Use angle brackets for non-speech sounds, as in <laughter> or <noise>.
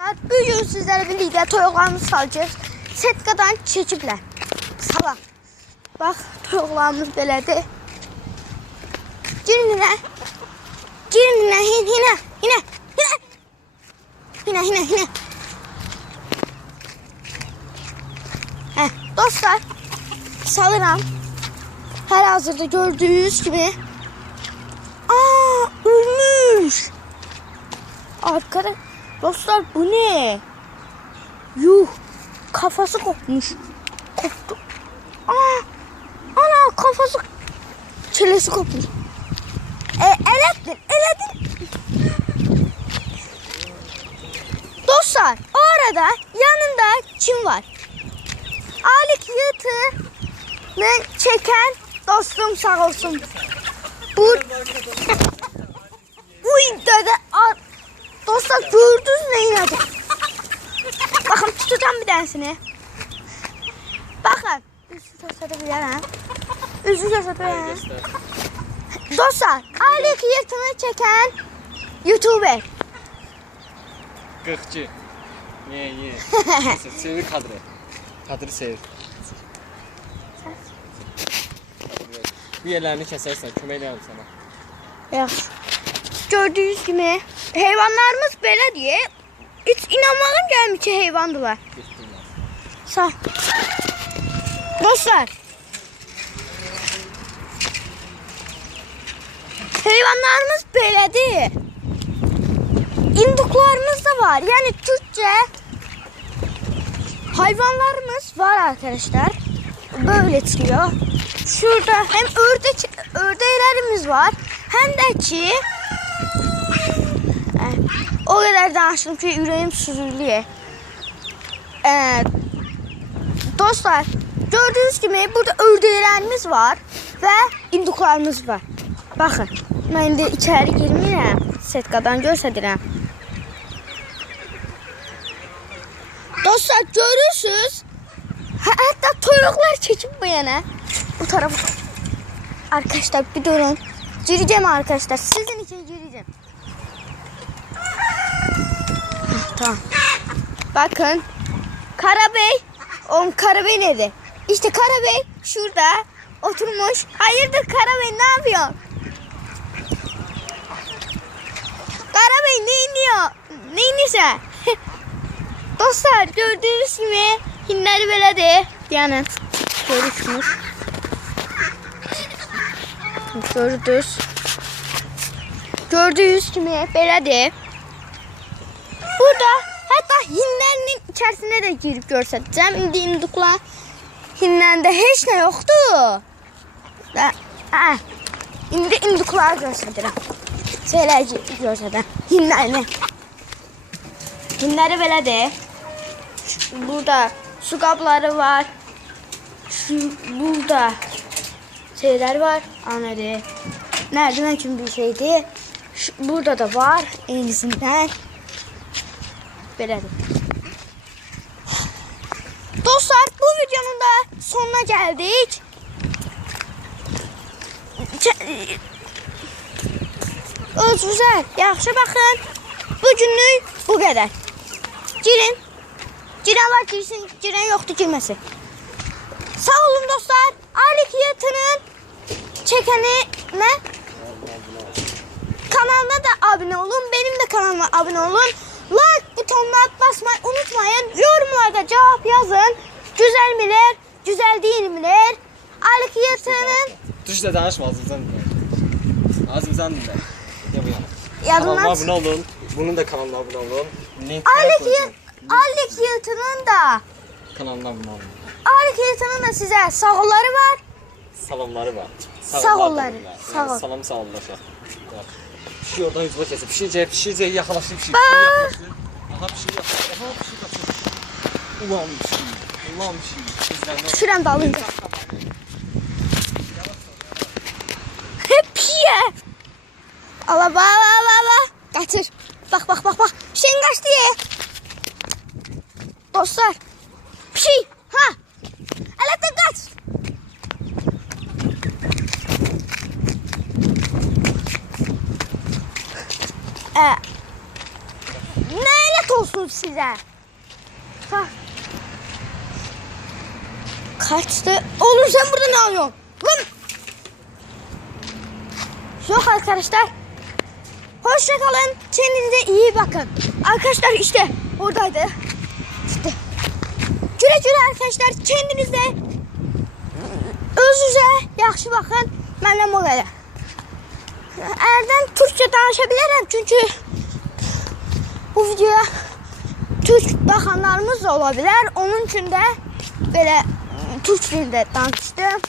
Bugün sizlerle birlikte toyuqlarımızı salacağız. Setkadan çekiblər. Salam. Bax, toyuqlarımız belədir. Girin hinə. Girin hinə, hinə, hinə. Hinə, hinə, hinə. Hə, dostlar, salıram. Hər hazırda gördüyünüz gibi. Aa, ölmüş. Arkada dostlar bu ne? Yuh kafası kopmuş. Koptu. Aa, ana kafası çenesi kopmuş. E, elettin, elettin. Dostlar o arada yanında kim var? Alik yırtığını çeken dostum sağ olsun. Bu <laughs> videoda a- dostlar gördünüz mü inadı? Bakın tutacağım bir tanesini. Bakın. Üstü gösterebilirim. Üstü gösterebilirim. Dostlar aileki yırtını çeken YouTuber. Qırxçı. Ye, <laughs> ye. sevir kadrı. Kadrı sevir. Bir yerlerini kesersen, kömək eləyərəm sənə. Yaxşı. Gördüyünüz kimi heyvanlarımız belə diye hiç inanmağım gelmiş. Getdilər. Sağ. Dostlar. Heyvanlarımız belədir. İnduklarımız da var. Yani Türkçe hayvanlarımız var arkadaşlar. Böyle çıkıyor. Şurada hem ördek ördeklerimiz var. Hem de ki Eh, o kadar danıştım ki yüreğim süzülüyor. Evet. Dostlar gördüğünüz gibi burada ördeklerimiz var ve induklarımız var. Bakın ben de içeri girmirəm. Setkadan göstərirəm. Dostlar görürsünüz. Ha, hatta toyuqlar çekip bu yana. Bu tarafa. Arkadaşlar bir durun. Gireceğim arkadaşlar. Sizin için. Hah, Tamam. Bakın. Karabey. Oğlum Karabey nerede? İşte Karabey şurada oturmuş. Hayırdır Karabey ne yapıyorsun? Karabey ne iniyor? Ne iniyorsa? <laughs> Dostlar gördüğünüz gibi hinleri belədir. Yəni görürsünüz. Gördünüz. Gördüğünüz gibi belədir. Burada hatta hinlərinin içərisinə də girib göstərəcəm. İndi indukla hinlərdə heç nə yoxdur. Və hə, indi indukları göstərirəm. Belə göstərəm. Hinlərini. Hinləri belədir. Burada su qabları var. Burada şeyler var. Anladı. Nereden kim bir şeydi. Şu, burada da var. Enisinden. Belədir. Dostlar bu videonun da sonuna geldik. Özünüzə yaxşı baxın. Bugünlük bu qədər. Girin. Giren var girsin, giren yoktu girmesi. Sağ olun dostlar. Alik Yatır'ın çekeni ne? Kanalına da abone olun. Benim de kanalıma abone olun. Like butonuna basmayı unutmayın. Yorumlarda cevap yazın. Güzel miler, güzel değil miler? Alik Yatır'ın Türkçə danışma, azımızdan dinlə. Azımızdan dinlə. Ya bu yana. Kanalıma abunə olun. Bunun da kanalına abunə olun. Yatır'ın Alik Yatır'ın da kanalına abunə olun. Alik Yatır'ın da size sağolları var. Salamları var. Sağ olları, sağ ol. Salam sağollaşaq. Bak. Pişik oradan yüzüne kesip. Pişikcə, pişikcə yaxalaşdı, pişik. Bak. Pişik yaxalaşdı. Aha pişik yaxalaşdı. Aha pişik qaçır. Ulan pişik. Ulan pişik. Bizdən nə Şuram dalınca. Hep ye. Ala bak bak bak bak. Kaçır. Bak bak bak bak. Şeyin kaçtı ye. Dostlar. Bir şey. Ha. Ee, Lanet olsun size. Ha. Kaçtı. Oğlum sen burada ne yapıyorsun? Lan. Yok arkadaşlar. Hoşça kalın. Kendinize iyi bakın. Arkadaşlar işte oradaydı. İşte. Güle güle arkadaşlar. Kendinize özünüze yaxşı baxın. Məndən o qədər. Ərdən Türkçe danışa bilərəm çünki bu videoya Türk baxanlarımız da ola bilər. Onun üçün də belə Türk dilində danışdım.